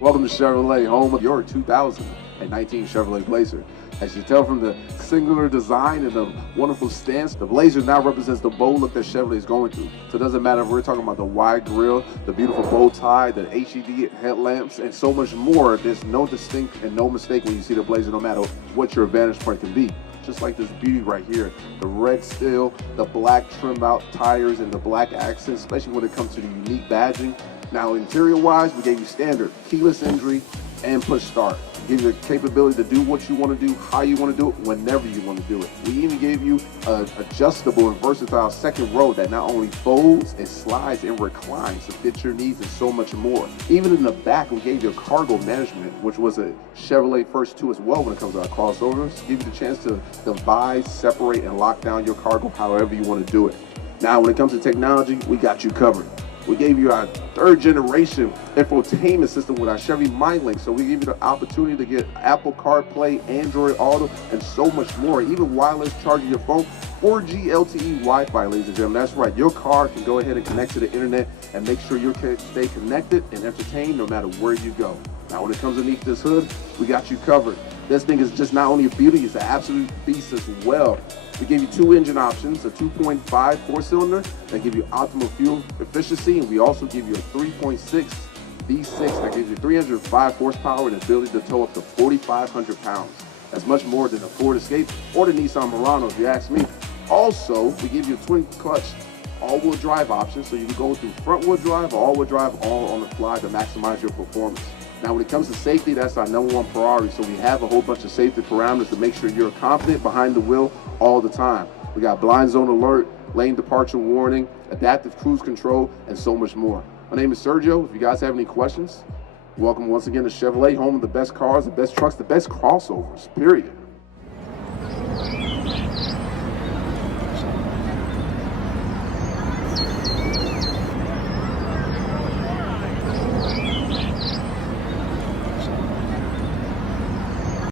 Welcome to Chevrolet, home of your 2019 Chevrolet Blazer. As you tell from the singular design and the wonderful stance, the Blazer now represents the bold look that Chevrolet is going through. So it doesn't matter if we're talking about the wide grille, the beautiful bow tie, the HED headlamps, and so much more. There's no distinct and no mistake when you see the Blazer, no matter what your vantage point can be. Just like this beauty right here, the red steel, the black trim out tires, and the black accents, especially when it comes to the unique badging. Now, interior-wise, we gave you standard keyless entry and push start. We give you the capability to do what you want to do, how you want to do it, whenever you want to do it. We even gave you an adjustable and versatile second row that not only folds, it slides and reclines to fit your needs and so much more. Even in the back, we gave you cargo management, which was a Chevrolet first too as well when it comes to our crossovers. Give you the chance to divide, separate, and lock down your cargo however you want to do it. Now, when it comes to technology, we got you covered. We gave you our third generation infotainment system with our Chevy MyLink. So we give you the opportunity to get Apple CarPlay, Android Auto, and so much more. Even wireless charging your phone, 4G LTE Wi-Fi, ladies and gentlemen. That's right. Your car can go ahead and connect to the internet and make sure you can stay connected and entertained no matter where you go. Now, when it comes underneath this hood, we got you covered. This thing is just not only a beauty, it's an absolute beast as well. We gave you two engine options, a 2.5 four-cylinder that give you optimal fuel efficiency, and we also give you a 3.6 V6 that gives you 305 horsepower and the ability to tow up to 4,500 pounds. That's much more than a Ford Escape or the Nissan Murano, if you ask me. Also, we give you a twin-clutch all-wheel drive option, so you can go through front-wheel drive or all-wheel drive all on the fly to maximize your performance. Now, when it comes to safety, that's our #1 priority. So we have a whole bunch of safety parameters to make sure you're confident behind the wheel all the time. We got blind zone alert, lane departure warning, adaptive cruise control, and so much more. My name is Sergio. If you guys have any questions, welcome once again to Chevrolet, home of the best cars, the best trucks, the best crossovers, period.